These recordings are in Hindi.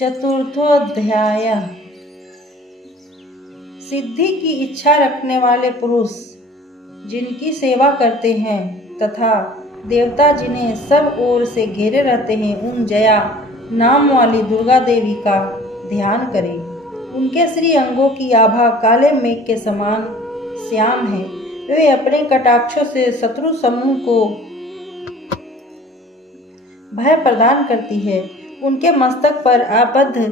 चतुर्थोध्याय। सिद्धि की इच्छा रखने वाले पुरुष जिनकी सेवा करते हैं तथा देवता जिन्हें सब ओर से घेरे रहते हैं, उन जया नाम वाली दुर्गा देवी का ध्यान करें। उनके श्री अंगों की आभा काले मेघ के समान श्याम है। वे अपने कटाक्षों से शत्रु समूह को भय प्रदान करती है। उनके मस्तक पर आबद्ध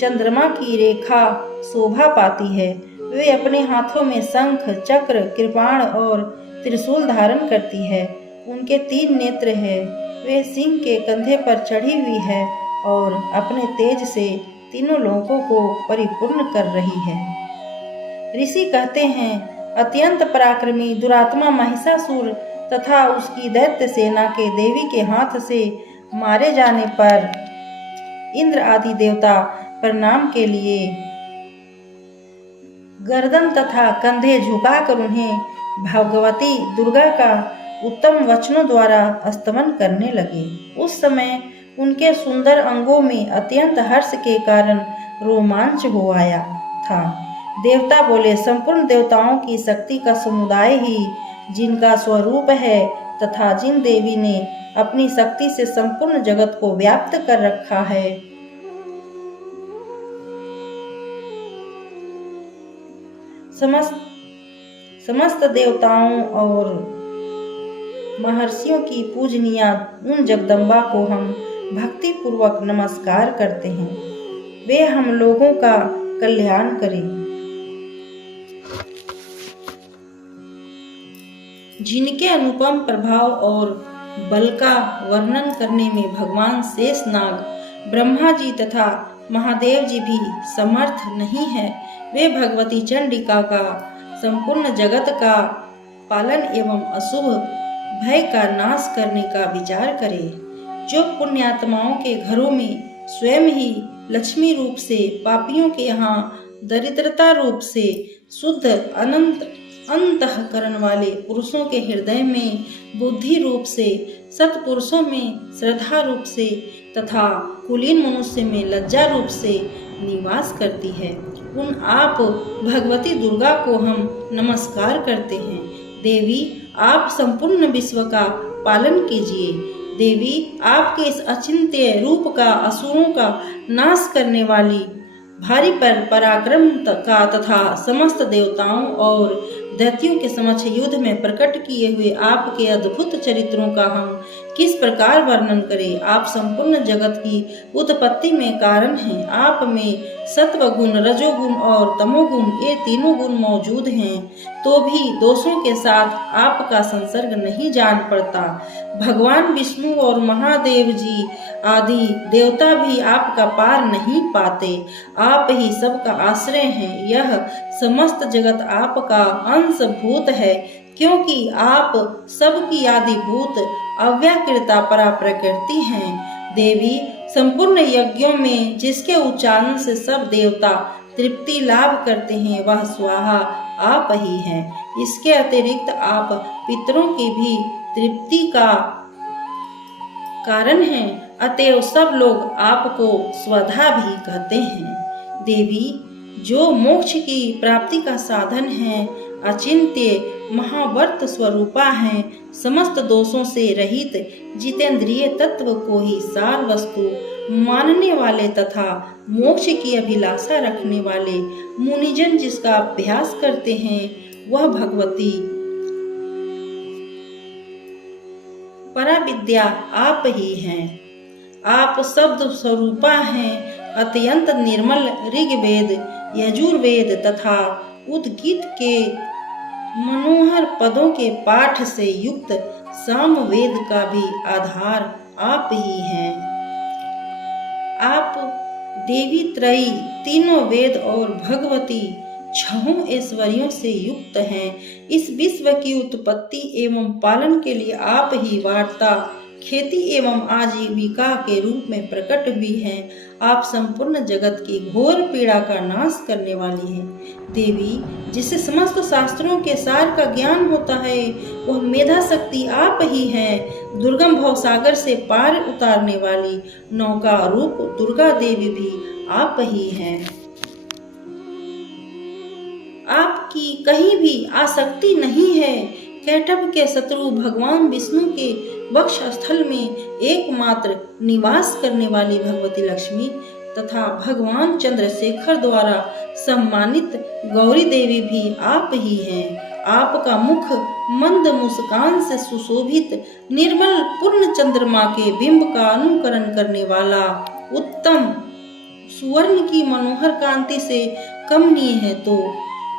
चंद्रमा की रेखा शोभा पाती है। वे अपने हाथों में शंख, चक्र, कृपाण और त्रिशूल धारण करती है। उनके 3 नेत्र हैं। वे सिंह के कंधे पर चढ़ी हुई है और अपने तेज से तीनों लोकों को परिपूर्ण कर रही है। ऋषि कहते हैं, अत्यंत पराक्रमी दुरात्मा महिषासुर तथा उसकी दैत्य सेना के देवी के हाथ से मारे जाने पर इंद्र आदि देवता प्रणाम के लिए गर्दन तथा कंधे झुकाकर उन्हें भगवती दुर्गा का उत्तम वचनों द्वारा स्तमन करने लगे। उस समय उनके सुंदर अंगों में अत्यंत हर्ष के कारण रोमांच हो आया था। देवता बोले, संपूर्ण देवताओं की शक्ति का समुदाय ही जिनका स्वरूप है तथा जिन देवी ने अपनी शक्ति से संपूर्ण जगत को व्याप्त कर रखा है, समस्त देवताओं और महर्षियों की पूजनीय उन जगदम्बा को हम भक्ति पूर्वक नमस्कार करते हैं। वे हम लोगों का कल्याण करें। जिनके अनुपम प्रभाव और बल का वर्णन करने में भगवान शेषनाग, ब्रह्मा जी तथा महादेव जी भी समर्थ नहीं है, वे भगवती चंडिका का संपूर्ण जगत का पालन एवं अशुभ भय का नाश करने का विचार करें। जो पुण्यात्माओं के घरों में स्वयं ही लक्ष्मी रूप से, पापियों के यहाँ दरिद्रता रूप से, शुद्ध अनंत अंतःकरण वाले पुरुषों के हृदय में बुद्धि रूप से, सत्पुरुषों में श्रद्धा रूप से तथा कुलीन मनुष्य में लज्जा रूप से निवास करती है, उन आप भगवती दुर्गा को हम नमस्कार करते हैं। देवी, आप संपूर्ण विश्व का पालन कीजिए। देवी, आपके इस अचिंत्य रूप का असुरों का नाश करने वाली भारी पर पराक्रम का तथा समस्त देवताओं और दैत्यों के समक्ष युद्ध में प्रकट किए हुए आपके अद्भुत चरित्रों का हम किस प्रकार वर्णन करें। आप संपूर्ण जगत की उत्पत्ति में कारण हैं। आप में सत्व गुण, रजोगुण और तमोगुण, ये तीनों गुण मौजूद हैं, तो भी दोषों के साथ आपका संसर्ग नहीं जान पड़ता। भगवान विष्णु और महादेव जी आदि देवता भी आपका पार नहीं पाते। आप ही सबका आश्रय हैं। यह समस्त जगत आपका अंशभूत है, क्योंकि आप सबकी आदिभूत अव्याकृता परा प्रकृति हैं। देवी, संपूर्ण यज्ञों में जिसके उच्चारण से सब देवता तृप्ति लाभ करते हैं, वह स्वाहा आप ही हैं। इसके अतिरिक्त आप पितरों की भी तृप्ति का कारण हैं, अतएव सब लोग आपको स्वधा भी कहते हैं। देवी, जो मोक्ष की प्राप्ति का साधन है, अचिंत्य महावर्त स्वरूपा है, समस्त दोषों से रहित जितेंद्रिय तत्व को ही सार वस्तु मानने वाले तथा मोक्ष की अभिलाषा रखने वाले मुनिजन जिसका अभ्यास करते हैं, वह भगवती पराविद्या आप ही हैं। आप शब्द स्वरूपा हैं। अत्यंत निर्मल ऋग्वेद, यजुर्वेद तथा उद्गीत के मनोहर पदों के पाठ से युक्त सामवेद का भी आधार आप ही हैं। आप देवी त्रयी, तीनों वेद और भगवती 6 ऐश्वर्यों से युक्त हैं। इस विश्व की उत्पत्ति एवं पालन के लिए आप ही वार्ता, खेती एवं आजीविका के रूप में प्रकट हुई हैं। आप संपूर्ण जगत की घोर पीड़ा का नाश करने वाली हैं। देवी, जिसे समस्त शास्त्रों के सार का ज्ञान होता है, वह मेधा शक्ति आप ही हैं। दुर्गम भवसागर से पार उतारने वाली नौका रूप दुर्गा देवी भी आप ही हैं। आपकी कहीं भी आसक्ति नहीं है। कैटभ के शत्रु भगवान विष्णु के वक्ष स्थल में एकमात्र निवास करने वाली भगवती लक्ष्मी तथा भगवान चंद्रशेखर द्वारा सम्मानित गौरी देवी भी आप ही हैं। आपका मुख मंद मुस्कान से सुशोभित निर्मल पूर्ण चंद्रमा के बिंब का अनुकरण करने वाला उत्तम सुवर्ण की मनोहर कांति से कमनीय है,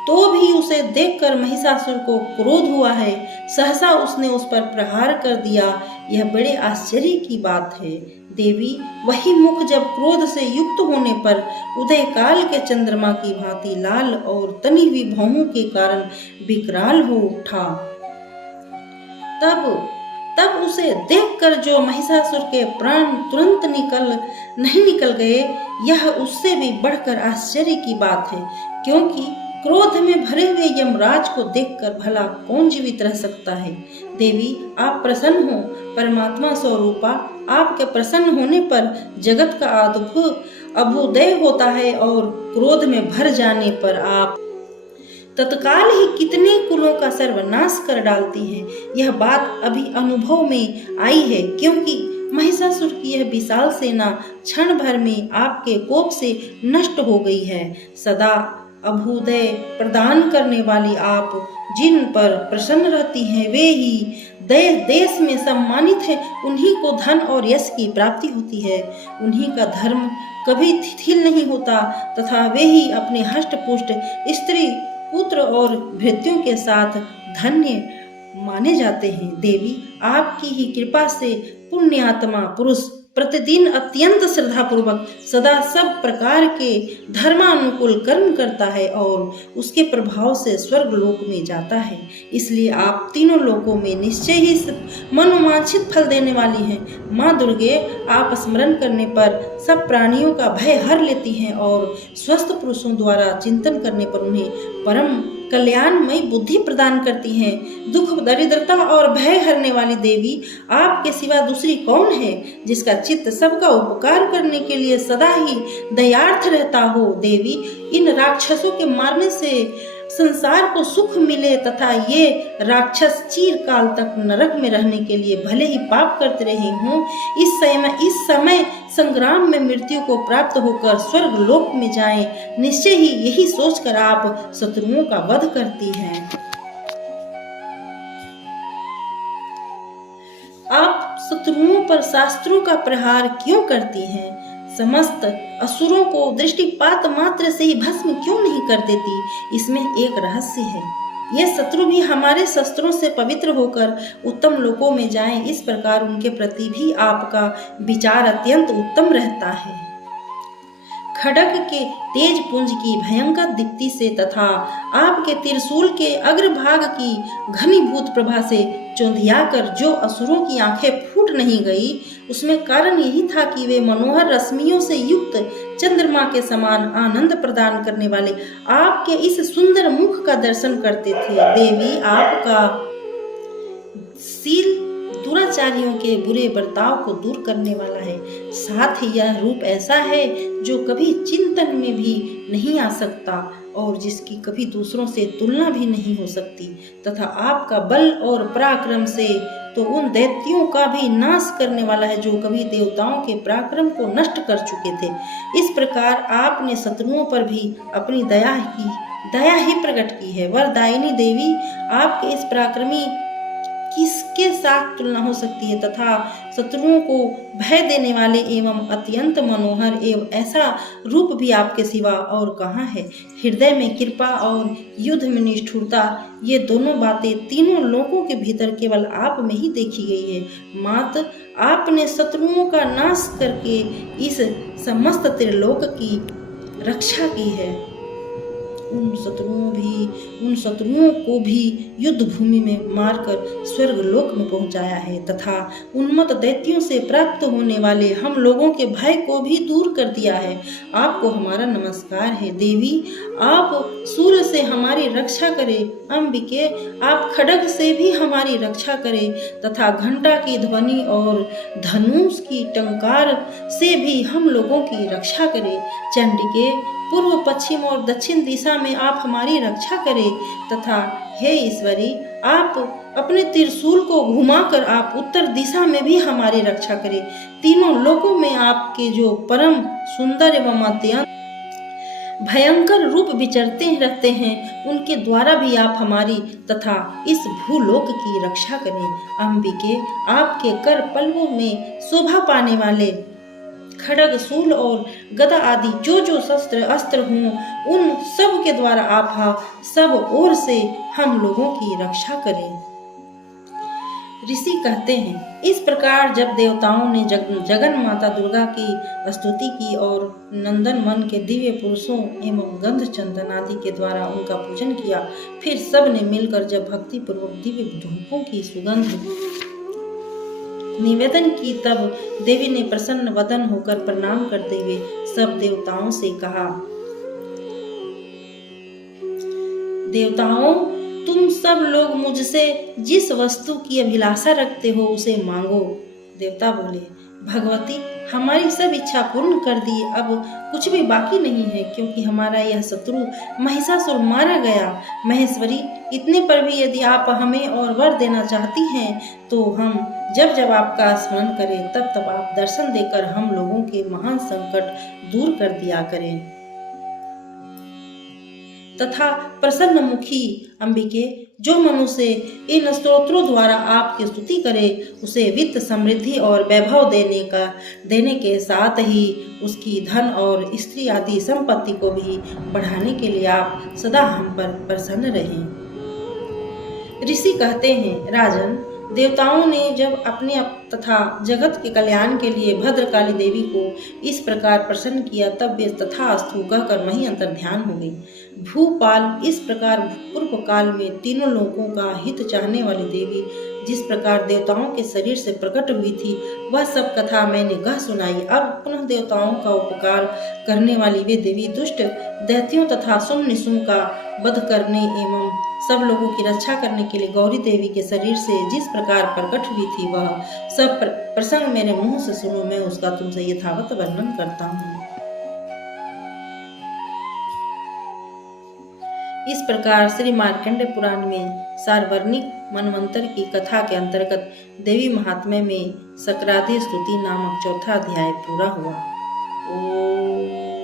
तो भी उसे देखकर महिषासुर को क्रोध हुआ है। सहसा उसने उस पर प्रहार कर दिया। यह बड़े आश्चर्य की बात है देवी। वही मुख जब क्रोध से युक्त होने पर उदय काल के चंद्रमा की भांति लाल और तनी हुई भौहों के कारण विकराल हो उठा। तब उसे देखकर जो महिषासुर के प्राण तुरंत नहीं निकल गए, यह उससे भी बढ़कर आश्चर्य की बात है, क्योंकि क्रोध में भरे हुए यमराज को देखकर भला कौन जीवित रह सकता है। देवी आप प्रसन्न हो, परमात्मा स्वरूपा। आपके प्रसन्न होने पर जगत का अभ्युदय होता है और क्रोध में भर जाने पर आप तत्काल ही कितने कुलों का सर्वनाश कर डालती हैं। यह बात अभी अनुभव में आई है, क्योंकि महिषासुर की यह विशाल सेना क्षण भर में आपके कोप से नष्ट हो गई है। सदा अभ्युदय प्रदान करने वाली आप जिन पर प्रसन्न रहती हैं, वे ही देश में सम्मानित हैं। उन्हीं को धन और यश की प्राप्ति होती है। उन्हीं का धर्म कभी शिथिल नहीं होता तथा वे ही अपने हष्ट पुष्ट स्त्री पुत्र और भृत्यों के साथ धन्य माने जाते हैं। देवी आपकी ही कृपा से पुण्यात्मा पुरुष प्रतिदिन अत्यंत श्रद्धा पूर्वक सदा सब प्रकार के धर्मानुकूल कर्म करता है और उसके प्रभाव से स्वर्ग लोक में जाता है। इसलिए आप तीनों लोकों में निश्चय ही मनोवांछित फल देने वाली हैं। माँ दुर्गे आप स्मरण करने पर सब प्राणियों का भय हर लेती हैं और स्वस्थ पुरुषों द्वारा चिंतन करने पर उन्हें परम कल्याणमयी बुद्धि प्रदान करती हैं। दुख दरिद्रता और भय हरने वाली देवी आपके सिवा दूसरी कौन है, जिसका चित्त सबका उपकार करने के लिए सदा ही दयार्थ रहता हो। देवी इन राक्षसों के मारने से संसार को सुख मिले तथा ये राक्षस चिरकाल तक नरक में रहने के लिए भले ही पाप करते रहे हों, इस समय संग्राम में मृत्यु को प्राप्त होकर स्वर्ग लोक में जाएं। निश्चय ही यही सोचकर आप शत्रुओं का वध करती हैं। आप शत्रुओं पर शास्त्रों का प्रहार क्यों करती हैं? समस्त असुरों को दृष्टिपात मात्र से ही भस्म क्यों नहीं कर देती? इसमें एक रहस्य है। ये शत्रु भी हमारे शस्त्रों से पवित्र होकर उत्तम लोकों में जाएं, इस प्रकार उनके प्रति भी आपका विचार अत्यंत उत्तम रहता है। खड्ग के तेज पुंज की भयंकर दीप्ति से तथा आपके त्रिशूल के अग्रभाग की घनीभूत प्रभा से चौंधियाकर जो असुरों की आंखें फूट नहीं गई, उसमें कारण यही था कि वे मनोहर रश्मियों से युक्त चंद्रमा के समान आनंद प्रदान करने वाले आपके इस सुंदर मुख का दर्शन करते थे। देवी आपका शील दुराचारियों के बुरे बर्ताव को दूर करने वाला है। साथ ही यह रूप ऐसा है जो कभी चिंतन में भी नहीं आ सकता और जिसकी कभी दूसरों से तुलना भी नहीं हो सकती, तथा आपका बल और पराक्रम से तो उन दैत्यों का भी नाश करने वाला है जो कभी देवताओं के पराक्रम को नष्ट कर चुके थे। इस प्रकार आपने शत्रुओं पर भी अपनी दया ही प्रकट की है। वरदायिनी देवी आपके इस पराक्रमी किसके साथ तुलना हो सकती है, तथा शत्रुओं को भय देने वाले एवं अत्यंत मनोहर एवं ऐसा रूप भी आपके सिवा और कहाँ है। हृदय में कृपा और युद्ध में निष्ठुरता, ये दोनों बातें तीनों लोकों के भीतर केवल आप में ही देखी गई है। मात्र आपने शत्रुओं का नाश करके इस समस्त त्रिलोक की रक्षा की है। उन शत्रुओं को भी युद्ध भूमि में मारकर स्वर्ग लोक में पहुंचाया है तथा उन्मत्त दैत्यों से प्राप्त होने वाले हम लोगों के भय को भी दूर कर दिया है। आपको हमारा नमस्कार है देवी। आप शूल से हमारी रक्षा करें अंबिके। आप खड्ग से भी हमारी रक्षा करें तथा घंटा की ध्वनि और धनुष की टंकार से भी हम लोगों की रक्षा करें। चंडिके, पूर्व पश्चिम और दक्षिण दिशा में आप हमारी रक्षा करें तथा हे ईश्वरी, आप अपने त्रिशूल को घुमाकर आप उत्तर दिशा में भी हमारी रक्षा करें। तीनों लोकों में आपके जो परम सुंदर एवं अत्यंत भयंकर रूप विचरते रहते हैं, उनके द्वारा भी आप हमारी तथा इस भूलोक की रक्षा करें। अंबिके, आपके कर पल्लवों में शोभा पाने वाले खड्ग, शूल और गदा आदि जो शस्त्र अस्त्र हों, उन सब के द्वारा आप सब ओर से हम लोगों की रक्षा करें। ऋषि कहते हैं, इस प्रकार जब देवताओं ने जगन माता दुर्गा की स्तुति की और नंदन मन के दिव्य पुरुषों एवं गंध चंदन आदि के द्वारा उनका पूजन किया, फिर सब ने मिलकर जब भक्ति पूर्वक दिव्य धूपों की सुगंध निवेदन की, तब देवी ने प्रसन्न वदन होकर प्रणाम करते हुए सब देवताओं से कहा, देवताओं, तुम सब लोग मुझसे जिस वस्तु की अभिलाषा रखते हो उसे मांगो। देवता बोले, भगवती, हमारी सब इच्छा पूर्ण कर दी, अब कुछ भी बाकी नहीं है, क्योंकि हमारा यह शत्रु महिषासुर मारा गया। महेश्वरी, इतने पर भी यदि आप हमें और वर देना चाहती हैं तो हम जब जब आपका स्मरण करें तब तब आप दर्शन देकर हम लोगों के महान संकट दूर कर दिया करें। तथा प्रसन्न मुखी अंबिके, जो मनुष्य इन स्तोत्रों द्वारा आपकी स्तुति करे, उसे वित्त, समृद्धि और वैभव देने के साथ ही उसकी धन और स्त्री आदि संपत्ति को भी बढ़ाने के लिए आप सदा हम पर प्रसन्न रहें। ऋषि कहते हैं, राजन, देवताओं ने जब अपने तथा जगत के कल्याण के लिए भद्रकाली देवी को इस प्रकार प्रसन्न किया, तब वे तथास्तु कहकर वहीं अंतर ध्यान हो गई। भूपाल, इस प्रकार पूर्व काल में तीनों लोगों का हित चाहने वाली देवी जिस प्रकार देवताओं के शरीर से प्रकट हुई थी, वह सब कथा मैंने कह सुनाई। अब पुनः देवताओं का उपकार करने वाली वे देवी दुष्ट दैत्यों तथा शुंभ निशुंभ का वध करने एवं सब लोगों की रक्षा करने के लिए गौरी देवी के शरीर से जिस प्रकार प्रकट हुई थी, वह सब प्रसंग मेरे मुंह से सुनो। मैं उसका तुमसे यथावत वर्णन करता हूँ। इस प्रकार श्री मार्कंडेय पुराण में सार्वजनिक मनवंतर की कथा के अंतर्गत देवी महात्म्य में सक्रादि स्तुति नामक चौथा अध्याय पूरा हुआ। ओम।